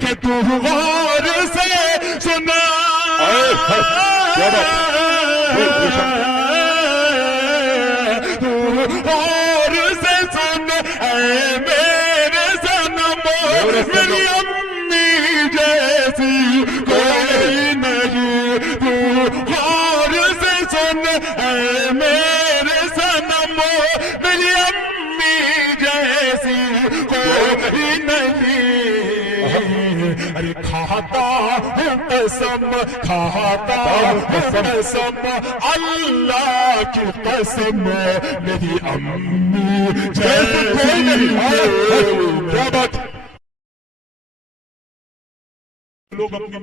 کہ تو غور سے سنا تو غور سے سن اے میرے صنم میری امی جیسی کوئی نہیں تو غور سے سن اے میرے صنم میری امی جیسی کوئی نہیں ارے کھاتا ہوں قسم کھاتا ہوں قسم اللہ کی قسم میری امی جیسی کوئی نہیں کیا بات لوگ اپنے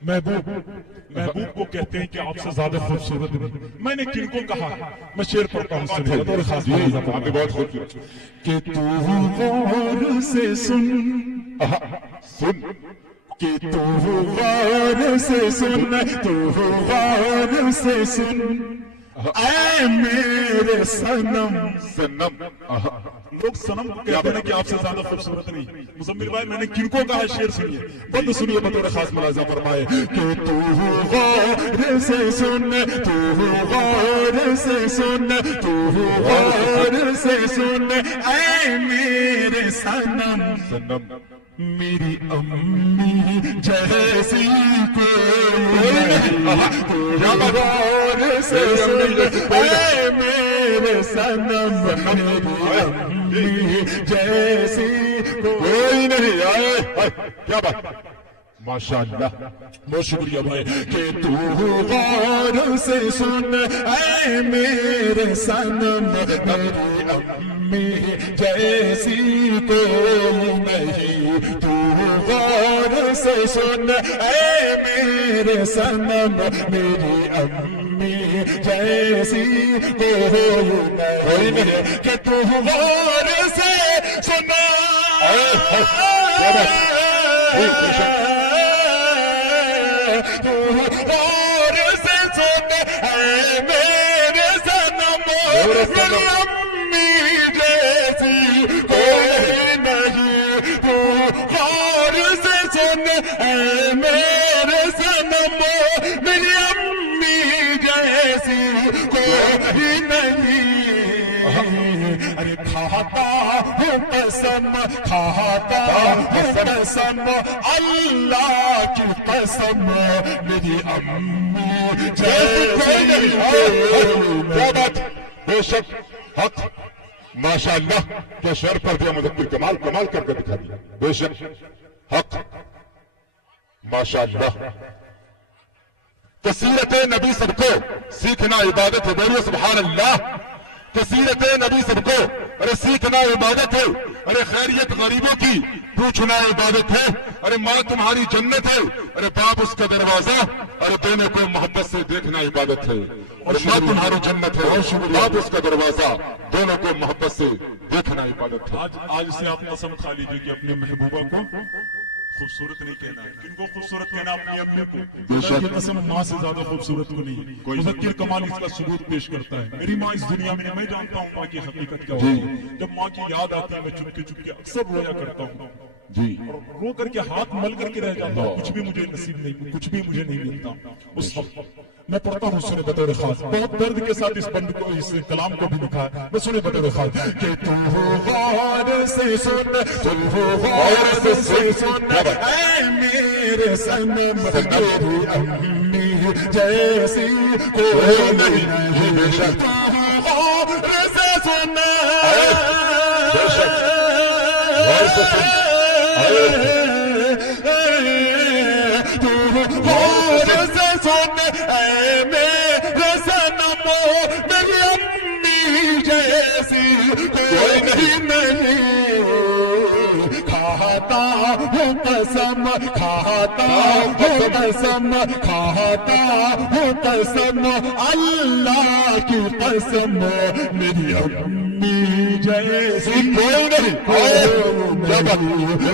محبوب کو کہتے ہیں کہ آپ سے زیادہ خوبصورت نہیں میں نے کن کو کہا میں شعر پڑھتا ہوں سنیے بطور خاص آپ نے بہت خوبصورت کہ تو غور سے سن کہ تو غور سے سن تو غور سے سن اے میرے صنم لوگ صنم کو کہتے ہیں کہ آپ سے زیادہ خوبصورت نہیں مزمل بھائی میں نے کن کو کہا شعر سنیے بند سنیے بطور خاص ملاحظہ فرمائے کہ تو غور سے سن تو غور سے سن تو غور سے سن اے میرے صنم میری امی جیسی کوئی نہیں غور سے سن اے میرے صنم میری امی جیسی کوئی نہیں کیا بات ماشاءاللہ بہت شکریہ بھائی کہ تو غور سے سن اے میرے صنم میری امی جیسی کوئی نہیں تو غور سے سن اے میرے صنم میری امی جیسی کوئی نہیں کہ تو غور سے سنا تو غور سے سن اے میرے صنم میری امی جیسی کوئی نہیں تو غور سے سن اے میرے صنم میری امی جیسی کوئی نہیں ارے کھاتا ہوں قسم کھاتا ہوں قسم اللہ کی قسم میری امی جیسی کوئی نہیں کیا بات بے شک حق ماشاءاللہ کیا شعر پڑھ دیا مذکر کمال کر کے دکھا دیا بے شک حق ماشاءاللہ کثیرت نبی سب کو سیکھنا عبادت ہے بولیے سبحان اللہ کثیرت نبی سب کو ارے سیکھنا عبادت ہے ارے خیریت غریبوں کی پوچھنا عبادت ہے ارے ماں تمہاری جنت ہے ارے باپ اس کا دروازہ ارے دینے کو محبت سے دیکھنا عبادت ہے اور ماں تمہاری جنت ہے باپ اس کا دروازہ دونوں کو محبت سے دیکھنا عبادت ہے آج سے آپ قسم کھا لیجیے کہ اپنی محبوبہ کو خوبصورت نہیں کہنا ہے کن کو خوبصورت کہنا اپنی اپنے کو یہ قسم ماں سے زیادہ خوبصورت کو نہیں مذکر کمال اس کا ثبوت پیش کرتا ہے میری ماں اس دنیا میں میں جانتا ہوں ماں کی حقیقت کیا ہوتی ہے جب ماں کی یاد آتی ہے میں چپکے اکثر رویا کرتا ہوں اور رو کر کے ہاتھ مل کر کے رہ جاتا ہوں کچھ بھی مجھے نصیب نہیں کچھ بھی مجھے نہیں ملتا اس وقت میں پڑھتا ہوں سنے بطور خاص بہت درد کے ساتھ اس بند کو اس کلام کو بھی لکھا ہے میں سنے بطور خاص کہ تو غور سے سن تو غور سے سن اے میرے صنم میری امی جیسی کوئی نہیں تو غور سے سن تو غور سے سن اے میرے صنم میری امی جیسی کوئی نہیں کھاتا ہوں قسم کھاتا ہوں قسم کھاتا ہوں قسم اللہ کی قسم میری امی جیسی کوئی نہیں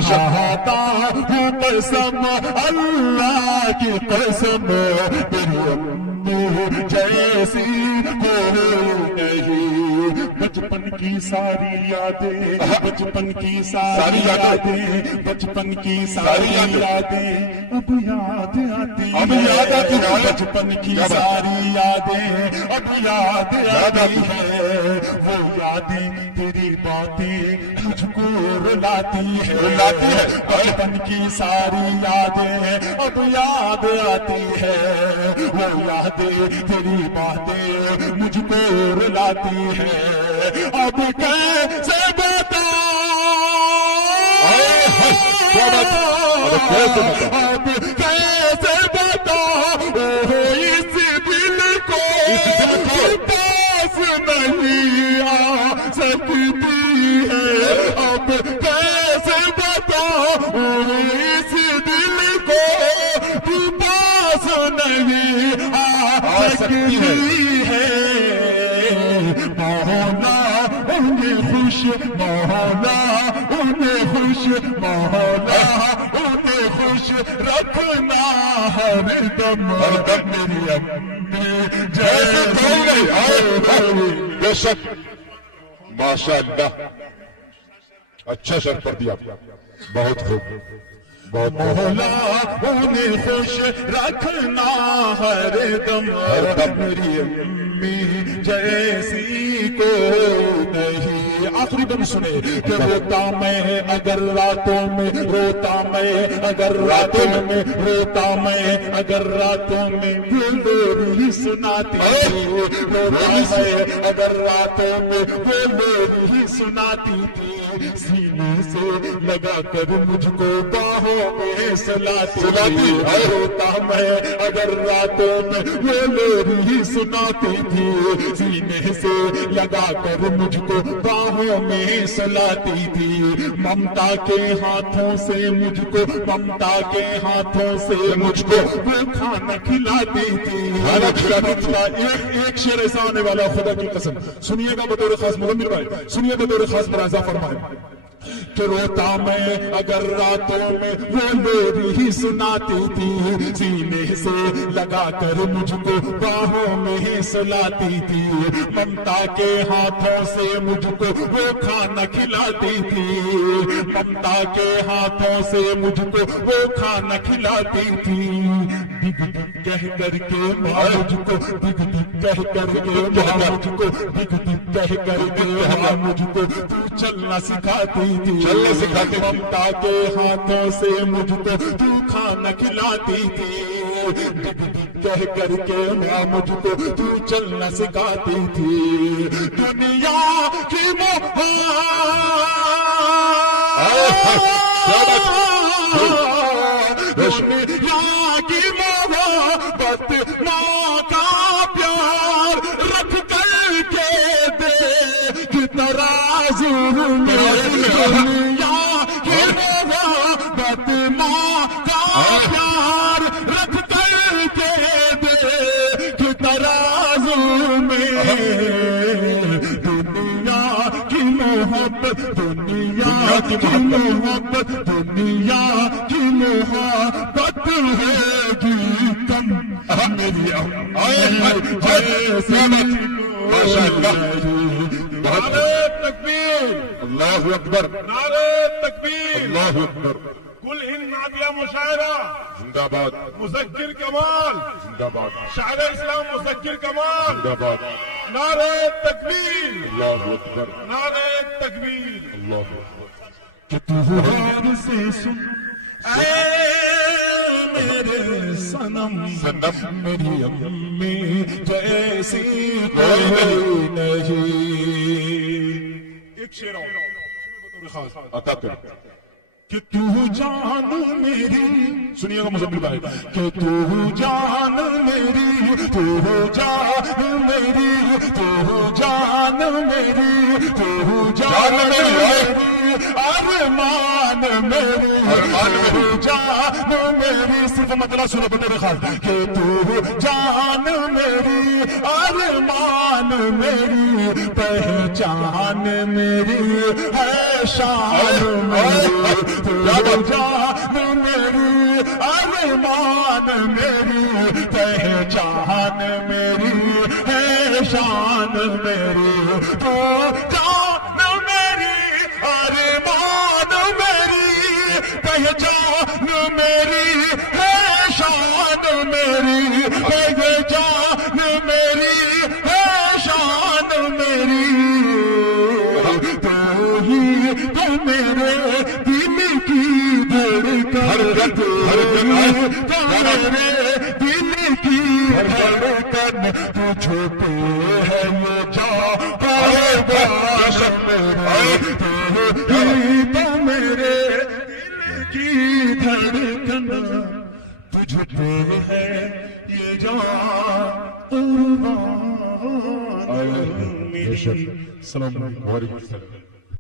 کھاتا ہوں قسم اللہ کی قسم میری امی جیسی کوئی نہیں بچپن کی ساری یادیں، بچپن کی ساری یادیں، بچپن کی ساری یادیں اب یاد آتی ہیں، بچپن کی ساری یادیں اب یاد آتی ہیں، وہ یادیں تیری باتیں مجھ کو رلاتی ہے، بچپن کی ساری یادیں اب یاد آتی ہے، وہ یادیں تیری باتیں مجھ کو رلاتی ہے، اب کیسے بتا اب کیسے بتا اس دل کو پاس نہیں آ سکتی ہے، اب کیسے بتا اس دل کو پاس نہیں آ سکتی ہے، مولا انہیں خوش، مولا انہیں خوش، مولا انہیں خوش رکھنا ہر دم، میری امی جیسے بے شک ماشاء اللہ اچھا شرط پڑھ دیا بہت خوب بہت مولا انہیں خوش رکھنا ہر دم، میری امی جیسی کو نہیں، آخری دم سنے کہ روتا میں اگر راتوں میں، روتا میں اگر راتوں میں، روتا میں اگر راتوں میں وہ لوری سناتی تھی، روتا میں اگر راتوں میں وہ لوری سناتی تھی، سینے سے لگا کر مجھ کو باہوں میں سلاتی تھی، روتا میں اگر راتوں میں وہ لوری سناتی تھی، سینے سے لگا کر مجھ کو باہوں میں سلاتی تھی، ممتا کے ہاتھوں سے مجھ کو، ممتا کے ہاتھوں سے مجھ کو وہ کھانا کھلاتی تھی، ایک شعر ایسا آنے والا خدا کی قسم سنیے گا بطور خاص مزمل بھائی، سنیے بطور خاص ملاحظہ فرمائے کہ روتا میں اگر راتوں میں وہ لوری سناتی تھی، سینے سے لگا کر مجھ کو باہوں میں سلاتی تھی، ممتا کے ہاتھوں سے مجھ کو وہ کھانا کھلاتی تھی، ممتا کے ہاتھوں سے مجھ کو وہ کھانا کھلاتی تھی، ڈگ ڈگ کہہ کر کے ماں مجھ کو، ڈگ ڈگ کہہ کر کے ماں مجھ کو، ڈگ ڈگ کہہ کر کے ماں مجھ کو تو چلنا سکھاتی تھی، ممتا کے ہاتھوں سے مجھ کو تو کھانا کھلاتی تھی، ڈگ ڈگ کہہ کر کے ماں مجھ کو تو چلنا سکھاتی تھی، دنیا کی دنیا کی محبت ماں کا پیار رکھ کر کے دے کہ ترازو میں، دنیا کی محبت ماں کا پیار رکھ کر کے دے کہ ترازو میں، دنیا کی محبت، دنیا کی محبت، دنیا کی محبت ہوگی کم، میری امی جیسی نعرہ تکبیر، اللہ اکبر، نعرہ تکبیر، اللہ اکبر، کل ہند نعتیہ مشاعرہ زندہ باد، مذکر کمال، زندہ باد، شاعر اسلام مذکر کمال، زندہ باد، نعرہ تکبیر، اللہ اکبر، نعرہ تکبیر، اللہ اکبر، کہ تو غور سے سن اے میرے صنم، میری امی جیسی کوئی نہیں، ایک شعر اور عطا کر، کہ تو جان میری، سنیے گا مزمل بھائی، کہ تو جان میری، تو جان میری، تو جان میری، تو جان میری، ارمان میری، تو جان میری، صرف مطلب سنو بطور خاص، کہ تو جان میری، ارمان میری، پہچان میری ہے شان میری، تو جان میری، ارمان میری، پہچان میری ہے شان میری، تو جان میری ہے شان میری ہے یہ جان میری ہے شان میری تو ہی تو میرے دل کی دھڑکن تو میرے دل کی دھڑکن تجھ پہ ہے یہ جان تو میرے دل کی دھڑکن تجھ پہ ہے یہ جان قربان میری. السلام علیکم.